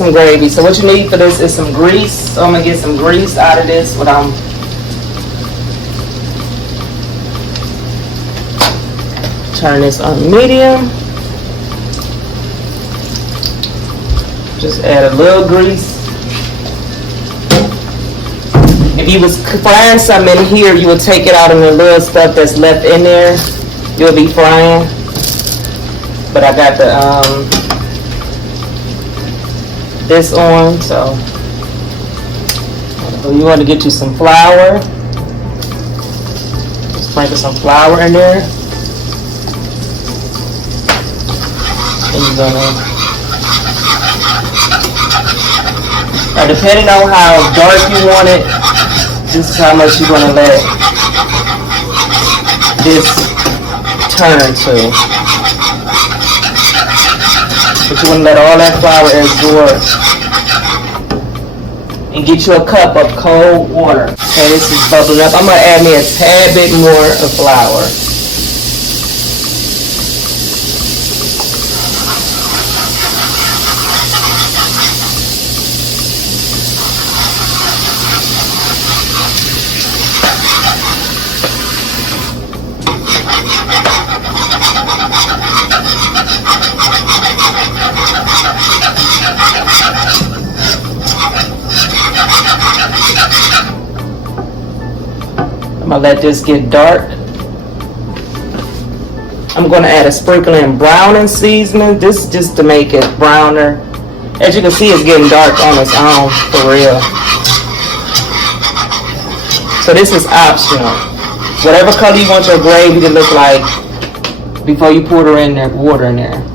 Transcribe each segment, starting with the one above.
some gravy. So what you need for this is some grease. So I'm gonna get some grease out of this. What I'm turn this on medium. Just add a little grease. If you was frying something in here, you would take it out and the little stuff that's left in there, you'll be frying. But I got the this on, so you want to get you some flour. Sprinkle some flour in there. And you're gonna, now depending on how dark you want it, this is how much you're gonna let this turn to. But you want to let all that flour absorb. And get you a cup of cold water. Okay, this is bubbling up. I'm going to add me a tad bit more of flour. I'm gonna let this get dark. I'm gonna add a sprinkle in browning seasoning. This is just to make it browner. As you can see, it's getting dark on its own, for real. So this is optional. Whatever color you want your gravy to look like before you pour it in there, water in there.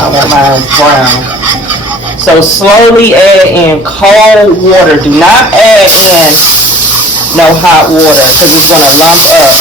I want mine brown. So slowly add in cold water. Do not add in no hot water because it's going to lump up.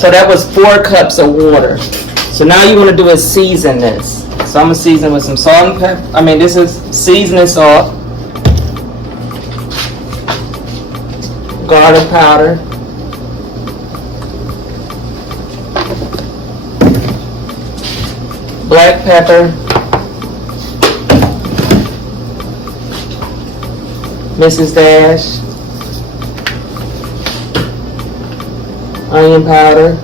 So that was 4 cups of water. So now you want to do is season this. So I'm going to season with some salt and pepper. This is seasoning salt, garlic powder, black pepper, Mrs. Dash, onion powder,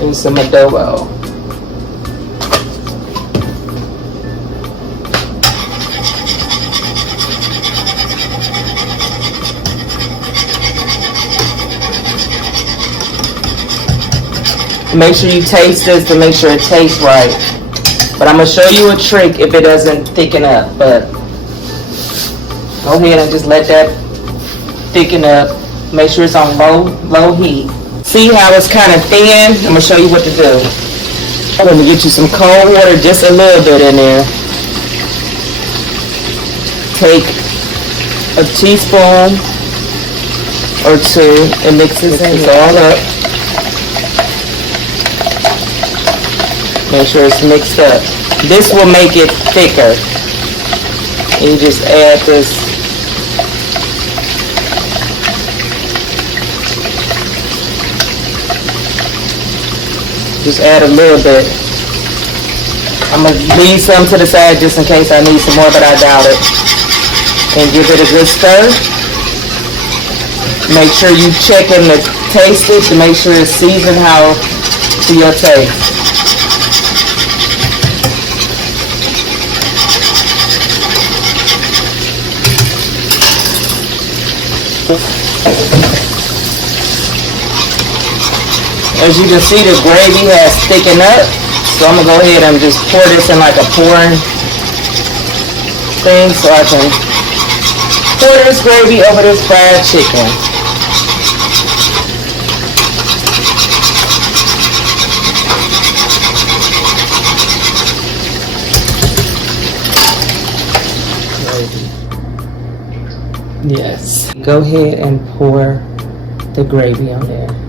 and some adobo. Make sure you taste this to make sure it tastes right. But I'm going to show you a trick if it doesn't thicken up. But go ahead and just let that thicken up. Make sure it's on low heat. See how it's kind of thin? I'm going to show you what to do. I'm going to get you some cold water, just a little bit in there. Take a teaspoon or 2 and mix this all up. Make sure it's mixed up. This will make it thicker. And you just add this. Just add a little bit. I'm going to leave some to the side just in case I need some more, but I doubt it. And give it a good stir. Make sure you check and taste it to make sure it's seasoned how to your taste. As you can see, the gravy has thickened up. So I'm gonna go ahead and just pour this in like a pouring thing so I can pour this gravy over this fried chicken. Yes. Go ahead and pour the gravy on there.